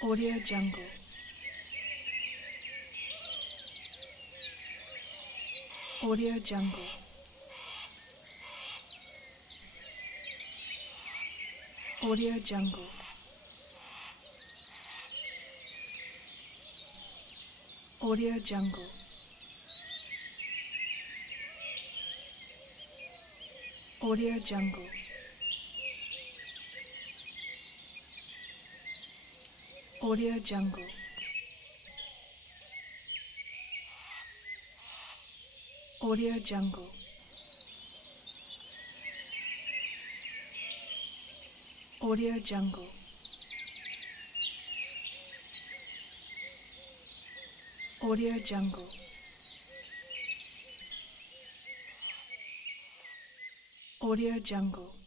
Audio Jungle. Audio Jungle. Audio Jungle. Audio Jungle. Audio Jungle. Audio Jungle. Audio Jungle. Audio Jungle. Audio Jungle. Audio Jungle.